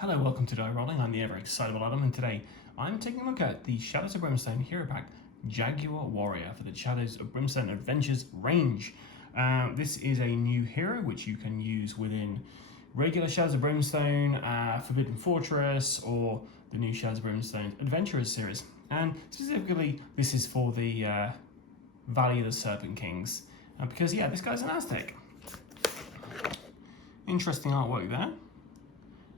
Hello, welcome to Die Rollin. I'm the ever excitable Adam, and today I'm taking a look at the Shadows of Brimstone Hero Pack Jaguar Warrior for the Shadows of Brimstone Adventures range. This is a new hero which you can use within regular Shadows of Brimstone, Forbidden Fortress, or the new Shadows of Brimstone Adventurers series. And specifically, this is for the Valley of the Serpent Kings, because yeah, this guy's an Aztec. Interesting artwork there.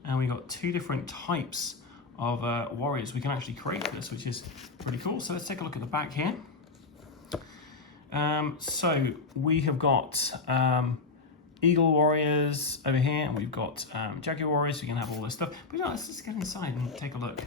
And we got two different types of warriors we can actually create for this, which is pretty cool. So let's take a look at the back here. So we have got Eagle Warriors over here, and we've got Jaguar Warriors, so you can have all this stuff. But no, let's just get inside and take a look.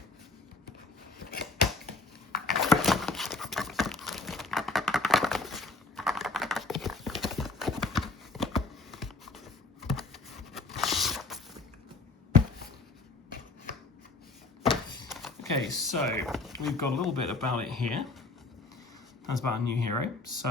Okay, so we've got a little bit about it here. That's about a new hero. So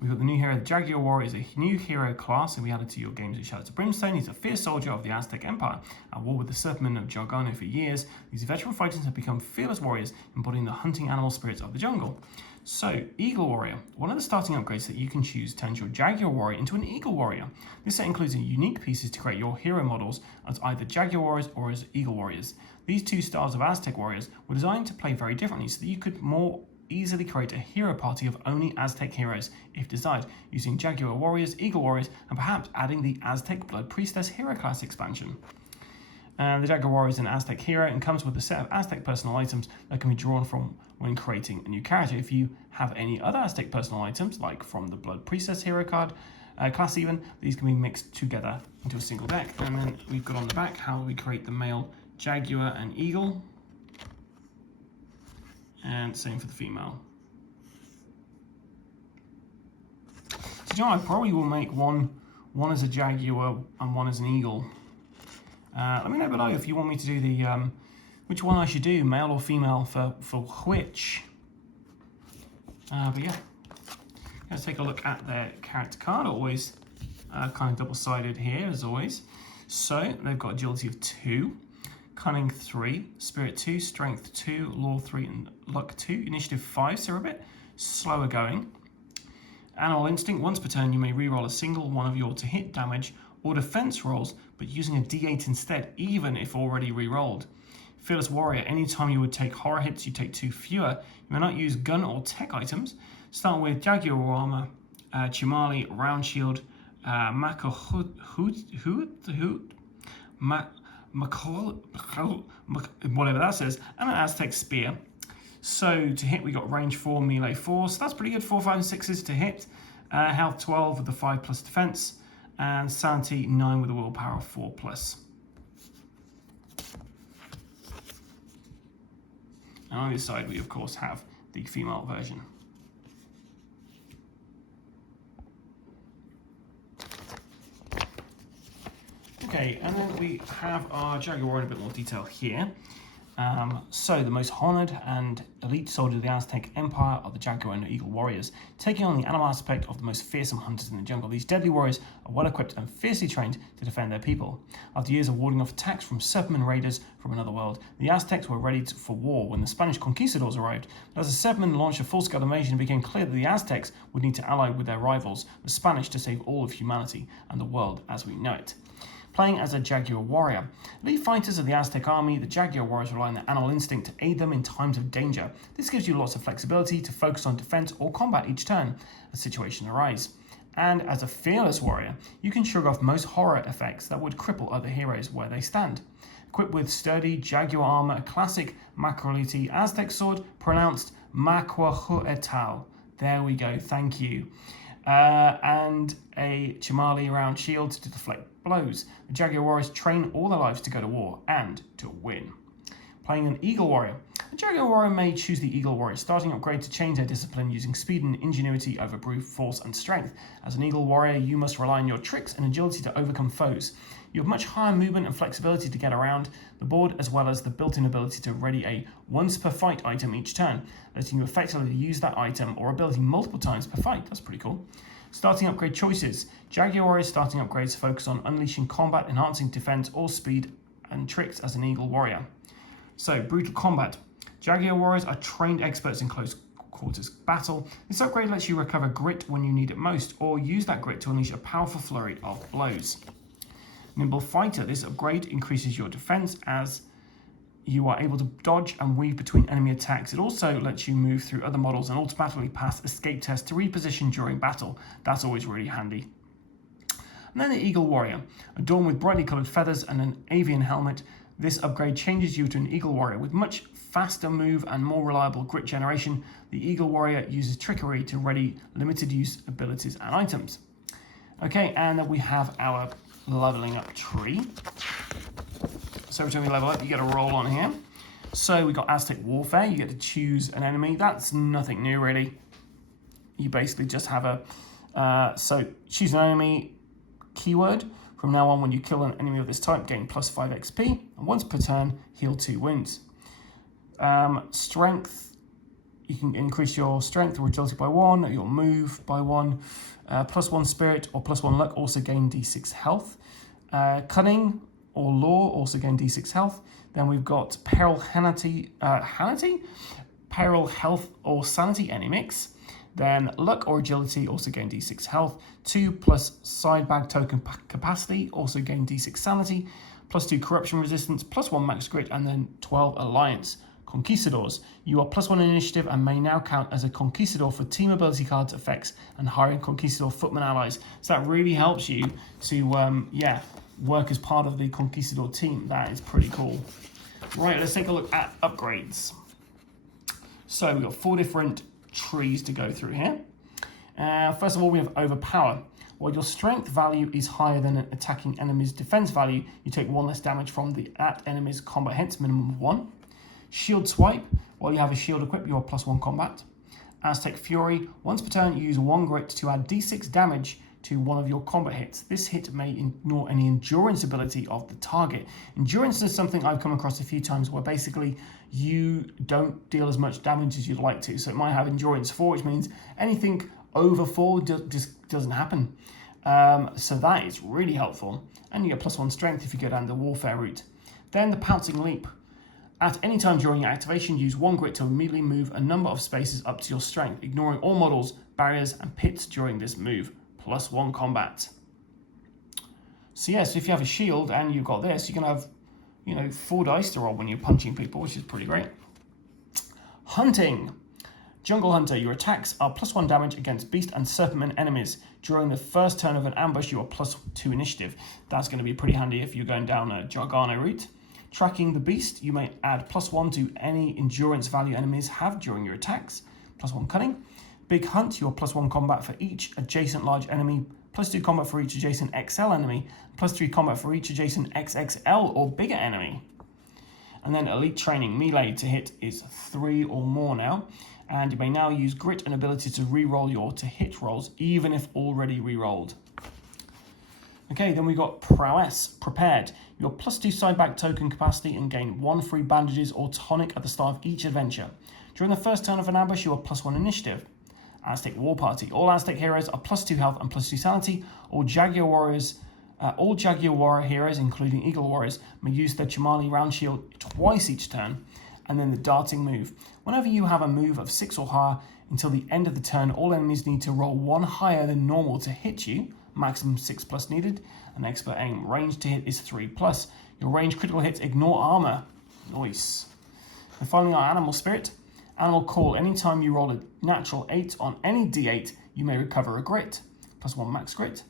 we've got the new hero. The Jaguar Warrior is a new hero class and we added to your games of Shadows of Brimstone. He's a fierce soldier of the Aztec Empire. At war with the Serpentmen of Jaguar for years, these veteran fighters have become fearless warriors, embodying the hunting animal spirits of the jungle. So, Eagle Warrior. One of the starting upgrades that you can choose turns your Jaguar Warrior into an Eagle Warrior. This set includes unique pieces to create your hero models as either Jaguar Warriors or as Eagle Warriors. These two styles of Aztec Warriors were designed to play very differently so that you could more easily create a hero party of only Aztec heroes if desired, using Jaguar Warriors, Eagle Warriors, and perhaps adding the Aztec Blood Priestess hero class expansion. The Jaguar Warrior is an Aztec hero and comes with a set of Aztec personal items that can be drawn from when creating a new character. If you have any other Aztec personal items, like from the Blood Priestess hero card, class even, these can be mixed together into a single deck. And then we've got on the back how we create the male Jaguar and Eagle. And same for the female. So you know, I probably will make one as a Jaguar and one as an Eagle. Let me know below if you want me to do the which one I should do, male or female for which. But yeah, let's take a look at their character card. Always kind of double-sided here as always. So they've got agility of 2. Cunning 3, Spirit 2, Strength 2, Law 3, and Luck 2. Initiative 5, so we're a bit slower going. Animal Instinct, once per turn you may reroll a single one of your to hit damage or defense rolls, but using a d8 instead, even if already rerolled. Fearless Warrior, anytime you would take horror hits, you take 2 fewer. You may not use gun or tech items. Start with Jaguar Armor, Chimali, Round Shield, whatever that says, and an Aztec Spear. So to hit, we got range 4, melee 4, so that's pretty good. 4, 5, and 6s to hit. Health 12 with the 5 plus defense, and sanity 9 with a willpower of 4 plus. And on this side, we of course have the female version. Okay, and then we have our Jaguar in a bit more detail here. So the most honoured and elite soldiers of the Aztec Empire are the Jaguar and Eagle Warriors, taking on the animal aspect of the most fearsome hunters in the jungle. These deadly warriors are well equipped and fiercely trained to defend their people. After years of warding off attacks from Serpentman raiders from another world, the Aztecs were ready for war when the Spanish conquistadors arrived. But as the Serpentmen launched a full-scale invasion, it became clear that the Aztecs would need to ally with their rivals, the Spanish, to save all of humanity and the world as we know it. Playing as a Jaguar Warrior. Elite fighters of the Aztec army, the Jaguar Warriors rely on their animal instinct to aid them in times of danger. This gives you lots of flexibility to focus on defense or combat each turn as situations arise. And as a Fearless Warrior, you can shrug off most horror effects that would cripple other heroes where they stand. Equipped with sturdy Jaguar armor, a classic Macroliti Aztec sword, pronounced Maquahuetal. There we go, thank you. And a Chimali round shield to deflect blows. The Jaguar Warriors train all their lives to go to war and to win. Playing an Eagle Warrior. The Jaguar Warrior may choose the Eagle Warrior starting upgrade to change their discipline using speed and ingenuity over brute force and strength. As an Eagle Warrior, you must rely on your tricks and agility to overcome foes. You have much higher movement and flexibility to get around the board, as well as the built-in ability to ready a once per fight item each turn, letting you effectively use that item or ability multiple times per fight. That's pretty cool. Starting upgrade choices. Jaguar starting upgrades focus on unleashing combat, enhancing defense or speed and tricks as an Eagle Warrior. So, brutal combat. Jaguar Warriors are trained experts in close quarters battle. This upgrade lets you recover grit when you need it most, or use that grit to unleash a powerful flurry of blows. Nimble Fighter. This upgrade increases your defense as you are able to dodge and weave between enemy attacks. It also lets you move through other models and automatically pass escape tests to reposition during battle. That's always really handy. And then the Eagle Warrior. Adorned with brightly coloured feathers and an avian helmet, this upgrade changes you to an Eagle Warrior with much faster move and more reliable grit generation. The Eagle Warrior uses trickery to ready limited use abilities and items. Okay, and then we have our leveling up tree. So every time you level up, you get a roll on here. So we got Aztec Warfare. You get to choose an enemy. That's nothing new, really. You basically just have a... so choose an enemy keyword. From now on, when you kill an enemy of this type, gain plus 5 XP. And once per turn, heal 2 wounds. Strength. You can increase your strength or agility by 1, your move by 1. Plus 1 spirit or plus 1 luck, also gain D6 health. Cunning or law, also gain D6 health. Then we've got peril, peril, health or sanity, any mix. Then luck or agility, also gain D6 health. 2 plus side bag token capacity, also gain D6 sanity. Plus 2 corruption resistance, plus 1 max grit, and then 12 alliance. Conquistadors. You are plus 1 initiative and may now count as a conquistador for team ability cards, effects, and hiring conquistador footman allies. So that really helps you to, work as part of the conquistador team. That is pretty cool. Right, let's take a look at upgrades. So we've got 4 different trees to go through here. First of all, we have Overpower. While your strength value is higher than an attacking enemy's defense value, you take 1 less damage from that enemy's combat hits, minimum of 1. Shield Swipe. While you have a shield equipped, you are plus 1 combat. Aztec Fury. Once per turn, you use 1 grit to add D6 damage to one of your combat hits. This hit may ignore any endurance ability of the target. Endurance is something I've come across a few times where basically you don't deal as much damage as you'd like to. So it might have endurance 4, which means anything over 4 just doesn't happen. So that is really helpful. And you get plus 1 strength if you go down the warfare route. Then the Pouncing Leap. At any time during your activation, use 1 grit to immediately move a number of spaces up to your strength, ignoring all models, barriers, and pits during this move. Plus 1 combat. So yes, if you have a shield and you've got this, you can have, 4 dice to roll when you're punching people, which is pretty great. Hunting. Jungle Hunter. Your attacks are plus 1 damage against beast and serpentman enemies. During the first turn of an ambush, you are plus 2 initiative. That's going to be pretty handy if you're going down a Jaguar route. Tracking the beast, you may add plus 1 to any endurance value enemies have during your attacks. Plus 1 cunning. Big Hunt, you are plus 1 combat for each adjacent large enemy, plus 2 combat for each adjacent XL enemy, plus 3 combat for each adjacent XXL or bigger enemy. And then Elite Training, melee to hit is 3 or more now, and you may now use grit and ability to re-roll your to hit rolls, even if already re-rolled. Okay, then we got Prowess, Prepared. Your plus 2 sideback token capacity and gain 1 free bandages or tonic at the start of each adventure. During the first turn of an ambush, you are plus 1 initiative. Aztec War Party. All Aztec heroes are plus 2 health and plus 2 sanity. All Jaguar Warrior heroes, including Eagle Warriors, may use their Chamali round shield twice each turn. And then the darting move. Whenever you have a move of 6 or higher until the end of the turn, all enemies need to roll 1 higher than normal to hit you. Maximum 6 plus needed. An expert aim range to hit is 3 plus. Your range critical hits ignore armor. Nice. And finally, our Animal Spirit. Animal Call. Anytime you roll a natural 8 on any D8, you may recover a grit. Plus 1 max grit.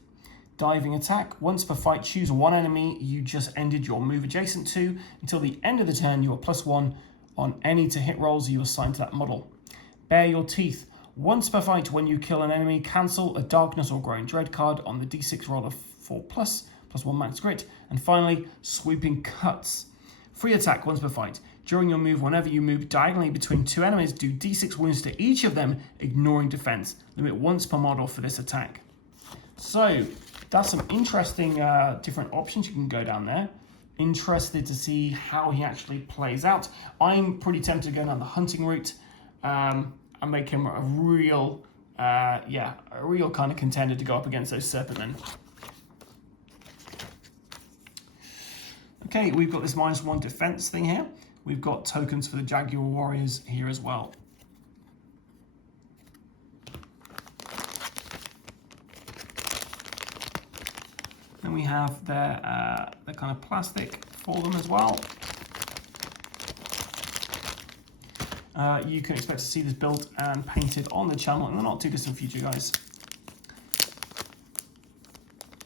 Diving Attack. Once per fight, choose 1 enemy you just ended your move adjacent to. Until the end of the turn, you are plus 1 on any to hit rolls you assign to that model. Bare Your Teeth. Once per fight, when you kill an enemy, cancel a Darkness or Growing Dread card on the D6 roll of 4 plus 1 max grit. And finally, Sweeping Cuts. Free attack once per fight. During your move, whenever you move diagonally between 2 enemies, do D6 wounds to each of them, ignoring defense. Limit once per model for this attack. So, that's some interesting different options you can go down there. Interested to see how he actually plays out. I'm pretty tempted to go down the hunting route and make him a real kind of contender to go up against those serpentmen. Okay, we've got this -1 defense thing here. We've got tokens for the Jaguar warriors here as well. Then we have their kind of plastic for them as well. You can expect to see this built and painted on the channel in the not too distant future, guys.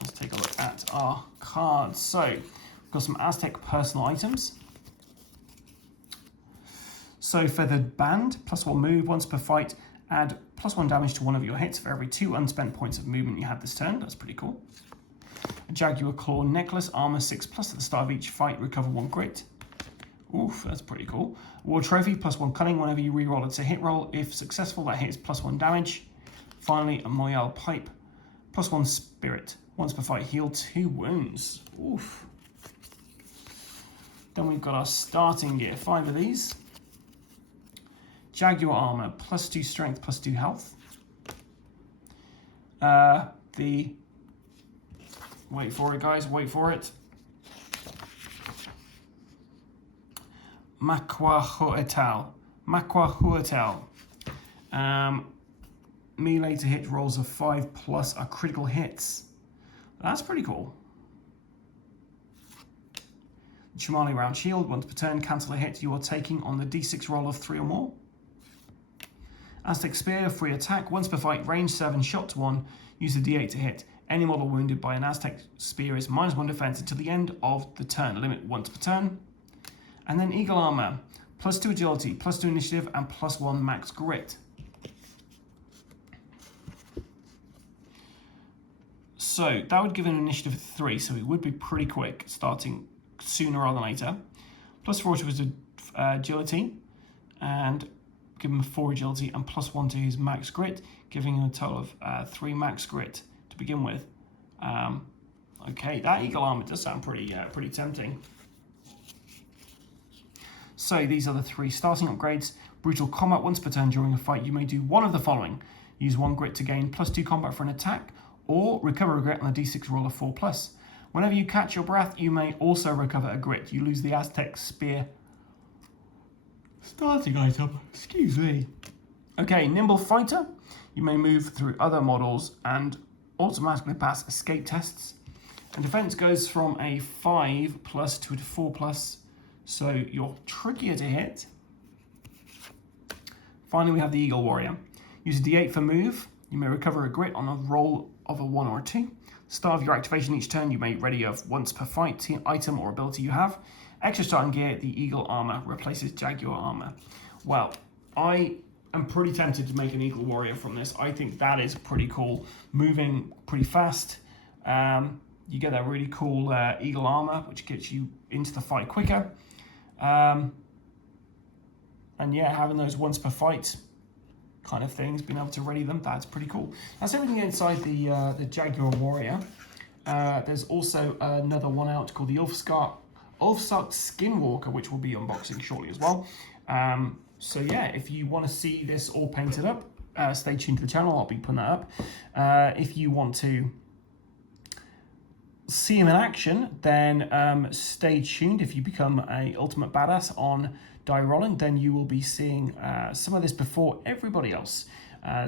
Let's take a look at our cards. So, we've got some Aztec personal items. So, Feathered Band, +1 move, once per fight, add +1 damage to one of your hits for every 2 unspent points of movement you have this turn. That's pretty cool. A Jaguar Claw Necklace, armor 6+ at the start of each fight, recover 1 grit. Oof, that's pretty cool. War Trophy, +1 cunning. Whenever you reroll, it's a hit roll. If successful, that hits +1 damage. Finally, a Moyal Pipe, +1 spirit. Once per fight, heal 2 wounds. Oof. Then we've got our starting gear, 5 of these. Jaguar armor, +2 strength, +2 health. Wait for it, guys, wait for it. Makwahuatal. Melee to hit rolls of 5+ are critical hits. That's pretty cool. Chamali Round Shield, once per turn, cancel a hit you are taking on the D6 roll of 3 or more. Aztec Spear, free attack, once per fight, range 7, shot to 1, use a D8 to hit. Any model wounded by an Aztec Spear is -1 defense until the end of the turn, limit once per turn. And then Eagle Armor, +2 agility, +2 initiative, and +1 max grit. So that would give an initiative of 3, so it would be pretty quick, starting sooner rather than later. +4 to his agility, and give him 4 agility, and +1 to his max grit, giving him a total of 3 max grit to begin with. Okay, that Eagle Armor does sound pretty tempting. So these are the 3 starting upgrades. Brutal Combat, once per turn during a fight, you may do one of the following. Use 1 grit to gain +2 combat for an attack, or recover a grit on a D6 roll of 4+. Whenever you catch your breath, you may also recover a grit. You lose the Aztec Spear starting item. Excuse me. Okay, Nimble Fighter. You may move through other models and automatically pass escape tests. And defense goes from a 5+ to a 4+, so you're trickier to hit. Finally, we have the Eagle Warrior. Use a D8 for move. You may recover a grit on a roll of a 1 or a 2. Start of your activation each turn, you may ready a once per fight item or ability you have. Extra starting gear, the Eagle Armor replaces Jaguar Armor. Well, I am pretty tempted to make an Eagle Warrior from this. I think that is pretty cool. Moving pretty fast. You get that really cool Eagle Armor, which gets you into the fight quicker. And yeah, having those once per fight kind of things, being able to ready them, that's pretty cool. That's everything inside the Jaguar Warrior. There's also another one out called the Ulfsark Skinwalker, which we'll be unboxing shortly as well. So yeah, if you want to see this all painted up, stay tuned to the channel, I'll be putting that up. If you want to see him in action, then stay tuned. If you become a Ultimate Badass on Die Rollin, then you will be seeing some of this before everybody else.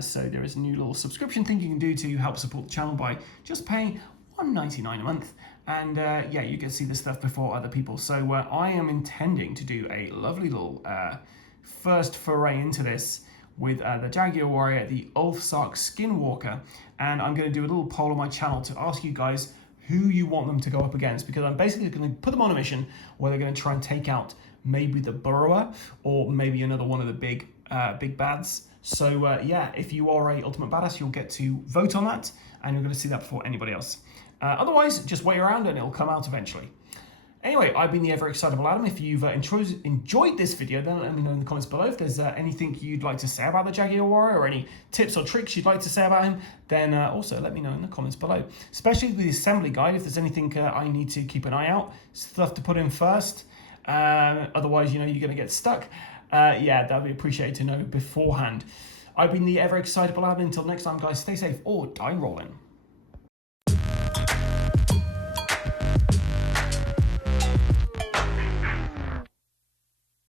So there is a new little subscription thing you can do to help support the channel by just paying $1.99 a month. And yeah, you get to see this stuff before other people. So I am intending to do a lovely little first foray into this with the Jaguar Warrior, the Ulfsark Skinwalker. And I'm going to do a little poll on my channel to ask you guys who you want them to go up against, because I'm basically going to put them on a mission where they're going to try and take out maybe the Burrower or maybe another one of the big bads. So yeah, if you are a Ultimate Badass, you'll get to vote on that, and you're going to see that before anybody else. Otherwise, just wait around and it'll come out eventually. Anyway, I've been the ever excitable Adam. If you've enjoyed this video, then let me know in the comments below. If there's anything you'd like to say about the Jaguar Warrior, or any tips or tricks you'd like to say about him, then also let me know in the comments below. Especially with the assembly guide, if there's anything I need to keep an eye out, stuff to put in first. Otherwise, you know, you're going to get stuck. Yeah, that'd be appreciated to know beforehand. I've been the ever excitable Adam. Until next time, guys, stay safe or die rolling.